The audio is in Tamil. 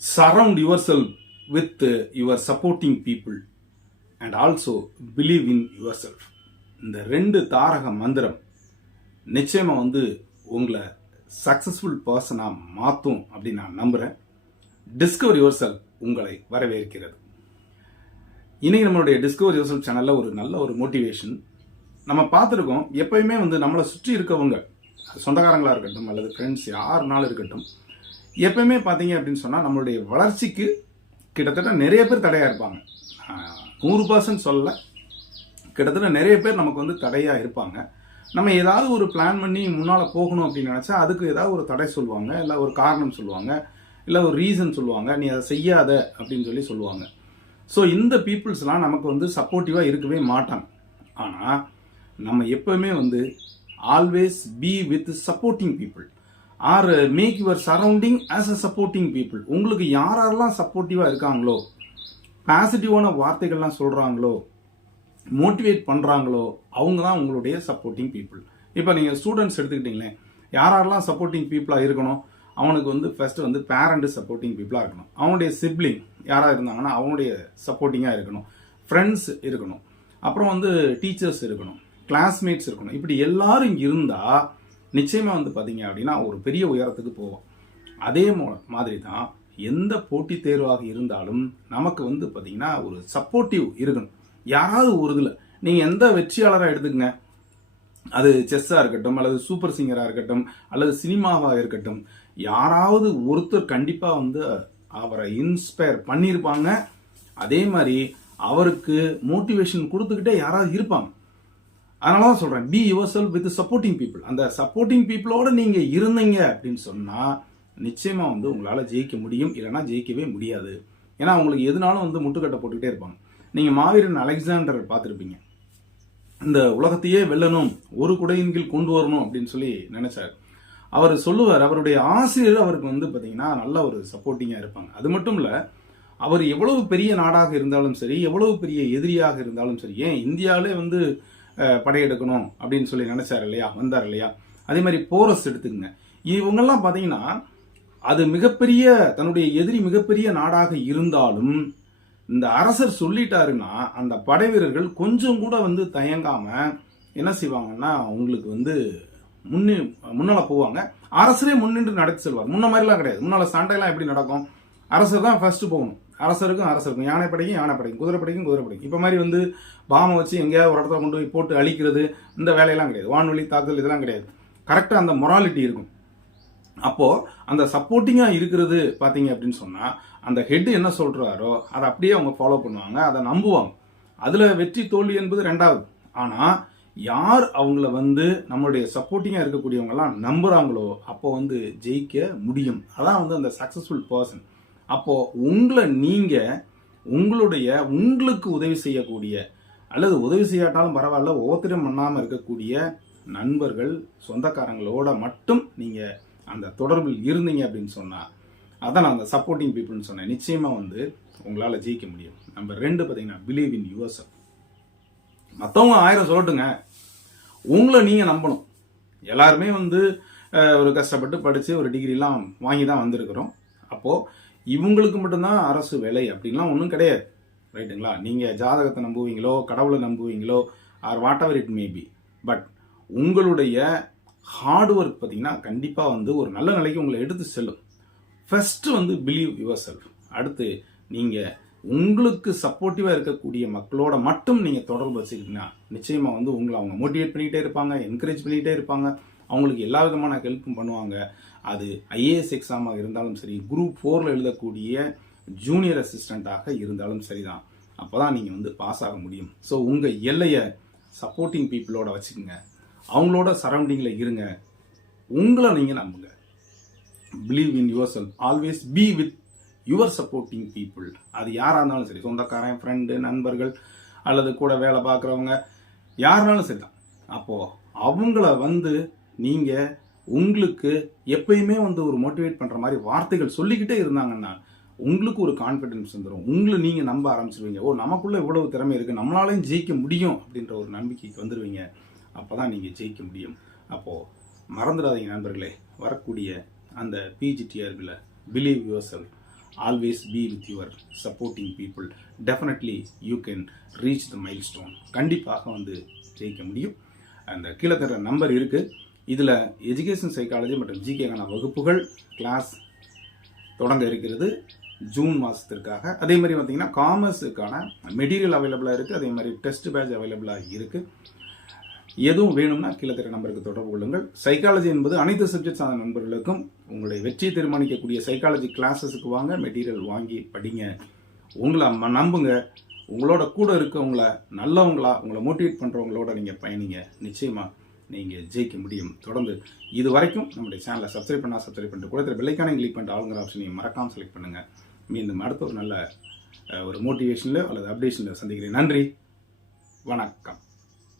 Surround yourself with your supporting people and also believe in yourself. இந்த ரெண்டு தாரக மந்திரம் நிச்சயமா உங்களை சக்சஸ்ஃபுல் பர்சனா மாற்றும் அப்படின்னு நான் நம்புறேன். டிஸ்கவர் யுவர் செல்ஃப் உங்களை வரவேற்கிறது. இன்னைக்கு நம்மளுடைய டிஸ்கவர் யுவர் செல்ஃப் சேனல்ல ஒரு நல்ல ஒரு மோட்டிவேஷன் நம்ம பார்த்துருக்கோம். எப்பயுமே நம்மளை சுற்றி இருக்கவங்க, சொந்தக்காரங்களா இருக்கட்டும் அல்லது ஃப்ரெண்ட்ஸ் யாருனாலும் இருக்கட்டும், எப்பயுமே பார்த்தீங்க அப்படின்னு சொன்னால் நம்மளுடைய வளர்ச்சிக்கு கிட்டத்தட்ட நிறைய பேர் தடையாக இருப்பாங்க. 100% சொல்லலை, கிட்டத்தட்ட நிறைய பேர் நமக்கு தடையாக இருப்பாங்க. நம்ம ஏதாவது ஒரு பிளான் பண்ணி முன்னால் போகணும் அப்படின்னு நினச்சா அதுக்கு ஏதாவது ஒரு தடை சொல்லுவாங்க, இல்லை ஒரு காரணம் சொல்லுவாங்க, இல்லை ஒரு ரீசன் சொல்லுவாங்க, நீ அதை செய்யாத அப்படின்னு சொல்லுவாங்க. ஸோ இந்த பீப்புள்ஸ்லாம் நமக்கு சப்போர்ட்டிவாக இருக்கவே மாட்டாங்க. ஆனால் நம்ம எப்பவுமே always be with supporting people or make your surrounding as a supporting people. உங்களுக்கு யாரெல்லாம் சப்போர்ட்டிவாக இருக்காங்களோ, பாசிட்டிவான வார்த்தைகள்லாம் சொல்கிறாங்களோ, மோட்டிவேட் பண்ணுறாங்களோ, அவங்க தான் உங்களுடைய சப்போர்ட்டிங் பீப்புள். இப்போ நீங்கள் ஸ்டூடெண்ட்ஸ் எடுத்துக்கிட்டிங்களேன், யாரெல்லாம் சப்போர்ட்டிங் பீப்புளாக இருக்கணும், அவனுக்கு ஃபர்ஸ்ட் பேரண்ட் சப்போர்ட்டிங் பீப்புளாக இருக்கணும். அவனுடைய சிப்ளிங் யாராக இருந்தாங்கன்னா அவனுடைய சப்போர்ட்டிங்காக இருக்கணும். ஃப்ரெண்ட்ஸ் இருக்கணும், அப்புறம் டீச்சர்ஸ் இருக்கணும், கிளாஸ்மேட்ஸ் இருக்கணும். இப்படி எல்லாரும் இருந்தால் நிச்சயமா பார்த்தீங்க அப்படின்னா ஒரு பெரிய உயரத்துக்கு போவோம். அதே மாதிரி தான் எந்த போட்டித் தேர்வாக இருந்தாலும் நமக்கு பார்த்தீங்கன்னா ஒரு சப்போர்ட்டிவ் இருக்கணும். யாராவது ஒரு இதில் நீங்கள் எந்த வெற்றியாளராக எடுத்துக்கங்க, அது செஸ்ஸாக இருக்கட்டும் அல்லது சூப்பர் சிங்கராக இருக்கட்டும் அல்லது சினிமாவாக இருக்கட்டும், யாராவது ஒருத்தர் கண்டிப்பாக அவரை இன்ஸ்பயர் பண்ணியிருப்பாங்க. அதே மாதிரி அவருக்கு மோட்டிவேஷன் கொடுத்துக்கிட்டே யாராவது இருப்பாங்க. அதனால தான் சொல்கிறேன், be your self with supporting people. அந்த சப்போர்ட்டிங் பீப்புளோட நீங்கள் இருந்தீங்க அப்படின்னு சொன்னால் நிச்சயமாக உங்களால் ஜெயிக்க முடியும், இல்லைன்னா ஜெயிக்கவே முடியாது. ஏன்னா அவங்களுக்கு எதுனாலும் முட்டுக்கட்டை போட்டுக்கிட்டே இருப்பாங்க. நீங்கள் மாவீரன் அலெக்சாண்டர் பார்த்துருப்பீங்க. இந்த உலகத்தையே வெல்லணும், ஒரு குடையின் கீழ் கொண்டு வரணும் அப்படின்னு சொல்லி நினைச்சார். அவர் சொல்லுவார், அவருடைய ஆசிரியர் அவருக்கு பார்த்தீங்கன்னா நல்ல ஒரு சப்போர்ட்டிங்காக இருப்பாங்க. அது மட்டும் இல்லை, அவர் எவ்வளவு பெரிய நாடாக இருந்தாலும் சரி, எவ்வளவு பெரிய எதிரியாக இருந்தாலும் சரி, ஏன் இந்தியாவிலே படையெடுக்கணும் அப்படின்னு சொல்லி நினைச்சார் இல்லையா, வந்தார் இல்லையா. அதே மாதிரி போரஸ் எடுத்துக்கங்க. இவங்கெல்லாம் பார்த்தீங்கன்னா அது மிகப்பெரிய, தன்னுடைய எதிரி மிகப்பெரிய நாடாக இருந்தாலும் இந்த அரசர் சொல்லிட்டாருன்னா அந்த படை வீரர்கள் கொஞ்சம் கூட தயங்காம என்ன செய்வாங்கன்னா உங்களுக்கு முன்னால போவாங்க. அரசரே முன்னின்று நடத்தி செல்வார். முன்ன மாதிரிலாம் கிடையாது. முன்னால சண்டையெல்லாம் எப்படி நடக்கும், அரசர் தான் ஃபர்ஸ்ட் போகணும். அரசருக்கும் யானைப்படைக்கும் யானைப்படைக்கும், குதிரைப்படைக்கும் குதிரைப்படைக்கும். இப்போ மாதிரி பாமை வச்சு எங்கேயாவது ஒரு இடத்துல கொண்டு போய் போட்டு அழிக்கிறது, இந்த வேலையெல்லாம் கிடையாது. வான்வெளி தாக்குதல் இதெல்லாம் கிடையாது. கரெக்டாக அந்த மொராலிட்டி இருக்கும். அப்போது அந்த சப்போர்ட்டிங்காக இருக்கிறது பார்த்தீங்க அப்படின்னு சொன்னால் அந்த ஹெட் என்ன சொல்கிறாரோ அதை அப்படியே அவங்க ஃபாலோ பண்ணுவாங்க, அதை நம்புவாங்க. அதில் வெற்றி தோல்வி என்பது ரெண்டாவது. ஆனால் யார் அவங்கள நம்மளுடைய சப்போர்ட்டிங்காக இருக்கக்கூடியவங்கலாம் நம்புகிறாங்களோ அப்போ ஜெயிக்க முடியும். அதான் அந்த சக்ஸஸ்ஃபுல் பர்சன். அப்போது உங்களை நீங்கள் உங்களுக்கு உதவி செய்யக்கூடிய அல்லது உதவி செய்யாட்டாலும் பரவாயில்ல, ஒவ்வொருத்தரும் பண்ணாமல் இருக்கக்கூடிய நண்பர்கள், சொந்தக்காரங்களோட மட்டும் நீங்கள் அந்த தொடர்பில் இருந்தீங்க அப்படின்னு சொன்னால், அதான் நான் அந்த சப்போர்ட்டிங் பீப்புள்னு சொன்னேன். நிச்சயமாக உங்களால் ஜெயிக்க முடியும். நம்பர் 2 பார்த்தீங்கன்னா பிலீவ் இன் யுவர் செல்ஃப். மற்றவங்க 1000 சொல்லட்டுங்க, உங்களை நீங்கள் நம்பணும். எல்லாருமே ஒரு கஷ்டப்பட்டு படித்து ஒரு டிகிரிலாம் வாங்கி தான் வந்திருக்கிறோம். அப்போது இவங்களுக்கு மட்டும்தான் அரசு வேலை அப்படின்லாம் ஒன்றும் கிடையாது, ரைட்டுங்களா? நீங்கள் ஜாதகத்தை நம்புவீங்களோ, கடவுளை நம்புவீங்களோ, or what ever it may be, but உங்களுடைய ஹார்ட் ஒர்க் பார்த்தீங்கன்னா கண்டிப்பாக ஒரு நல்ல நிலைக்கு உங்களை எடுத்து செல்லும். First believe yourself. அடுத்து நீங்கள் உங்களுக்கு சப்போர்ட்டிவாக இருக்கக்கூடிய மக்களோட மட்டும் நீங்கள் தொடர்பு வச்சுக்கிட்டீங்கன்னா நிச்சயமாக உங்களை அவங்க மோட்டிவேட் பண்ணிகிட்டே இருப்பாங்க, என்கரேஜ் பண்ணிகிட்டே இருப்பாங்க. அவங்களுக்கு எல்லா விதமான ஹெல்ப்பும் பண்ணுவாங்க. அது ஐஏஎஸ் எக்ஸாமாக இருந்தாலும் சரி, குரூப் 4 எழுதக்கூடிய ஜூனியர் அசிஸ்டண்ட்டாக இருந்தாலும் சரிதான். அப்போ தான் நீங்கள் பாஸ் ஆக முடியும். ஸோ உங்கள் எல்லையை சப்போர்ட்டிங் பீப்புளோட வச்சுக்கோங்க, அவங்களோட சரௌண்டிங்கில் இருங்க, உங்களை நீங்கள் நம்புங்க. Believe in your self. Always be with your supporting people. அது யாராக இருந்தாலும் சரி, சொந்தக்காரன், ஃப்ரெண்டு, நண்பர்கள் அல்லது கூட வேலை பார்க்குறவங்க யாருனாலும் சரி தான். அப்போது அவங்கள நீங்கள் உங்களுக்கு எப்பயுமே ஒரு மோட்டிவேட் பண்ணுற மாதிரி வார்த்தைகள் சொல்லிக்கிட்டே இருந்தாங்கன்னா உங்களுக்கு ஒரு கான்ஃபிடென்ஸ் வந்துடும். உங்களை நீங்கள் நம்ப ஆரம்பிச்சிருவீங்க. ஓ, நமக்குள்ளே இவ்வளவு திறமை இருக்குது, நம்மளாலையும் ஜெயிக்க முடியும் அப்படின்ற ஒரு நம்பிக்கைக்கு வந்துடுவீங்க. அப்போ தான் நீங்கள் ஜெயிக்க முடியும். அப்போது மறந்துடாதீங்க நண்பர்களே, வரக்கூடிய அந்த பிஜிடிஆர்பியில் believe yourself always be with your supporting people. Definitely you can reach the milestone. கண்டிப்பாக வந்து ஜெயிக்க முடியும். அந்த கீழே தர நம்பர் இருக்குது. இதில் எஜுகேஷன் சைக்காலஜி மற்றும் ஜிகேக்கான வகுப்புகள் கிளாஸ் தொடங்க இருக்கிறது ஜூன் மாதத்திற்காக. அதே மாதிரி பார்த்தீங்கன்னா காமர்ஸுக்கான மெட்டீரியல் அவைலபிளாக இருக்குது. அதே மாதிரி டெஸ்ட் பேட்ச் அவைலபிளாக இருக்குது. எதுவும் வேணும்னா கீழே தர நம்பருக்கு தொடர்பு கொள்ளுங்கள். சைக்காலஜி என்பது அனைத்து சப்ஜெக்ட் சார்ந்த நண்பர்களுக்கும். உங்களுடைய வெற்றியை தீர்மானிக்கக்கூடிய சைக்காலஜி கிளாஸஸுக்கு வாங்க, மெட்டீரியல் வாங்கி படிங்க. உங்களை நம்புங்க. உங்களோட கூட இருக்கவங்கள நல்லவங்களா உங்களை மோட்டிவேட் பண்ணுறவங்களோட நீங்கள் பயணிங்க. நிச்சயமாக நீங்கள் ஜெயிக்க முடியும். தொடர்ந்து இது வரைக்கும் நம்முடைய சேனலை சப்ஸ்கிரைப் பண்ணிட்டு கூட பெல்லைக்கான கிளிக் பண்ணிட்டு ஆளுங்கிற ஆப்ஷனையும் மறக்காமல் செலக்ட் பண்ணுங்கள். மீண்டும் அடுத்த ஒரு நல்ல ஒரு மோட்டிவேஷனில் அல்லது அப்டேஷனில் சந்திக்கிறேன். நன்றி, வணக்கம்.